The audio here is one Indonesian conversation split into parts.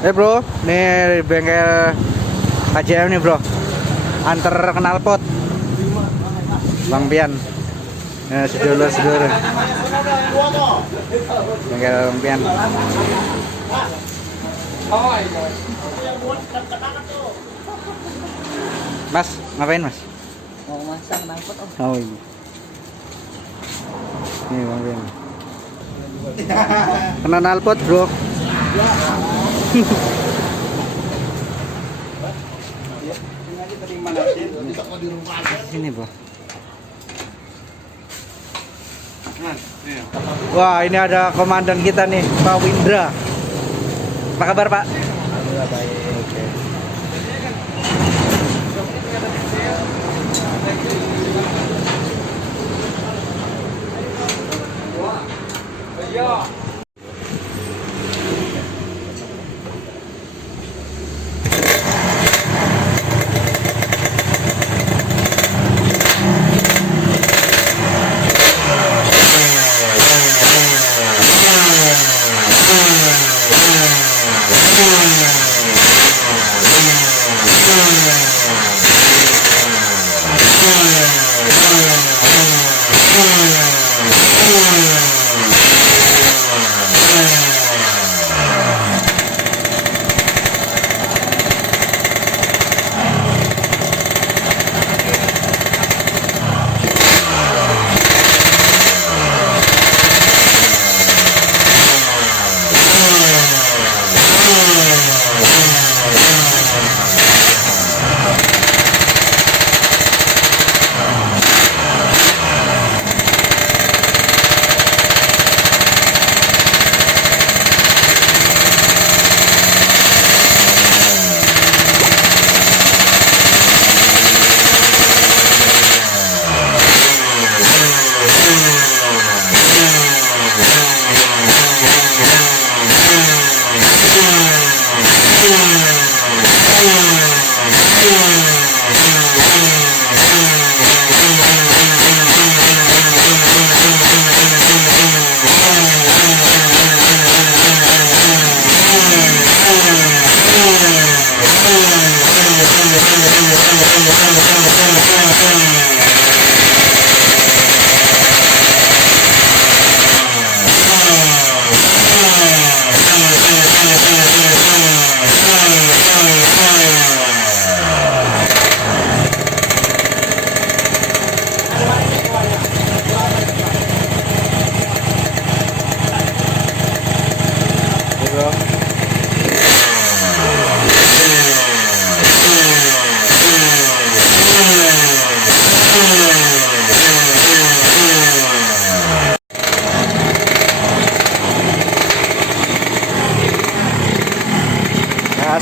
Bro, nih bengkel KJM nih bro, antar knalpot Bang Pian. Sedulur bengkel Bang Pian. Mas, ngapain mas? Mau masang knalpot om. Oh iya. Nih Bang Pian. Kena knalpot bro. Sini bro. Wah, ini ada komandan kita nih, Pak Windra. Apa kabar Pak? Alhamdulillah baik. Oke.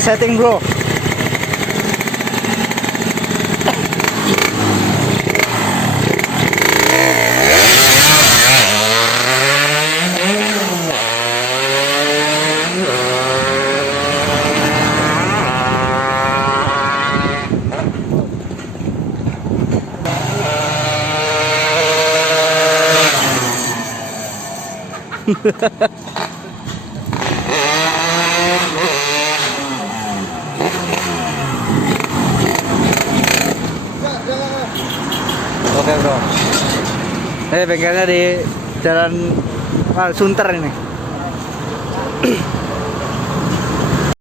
Setting bro. Oke bro, bengkelnya di Jalan Sunter ini.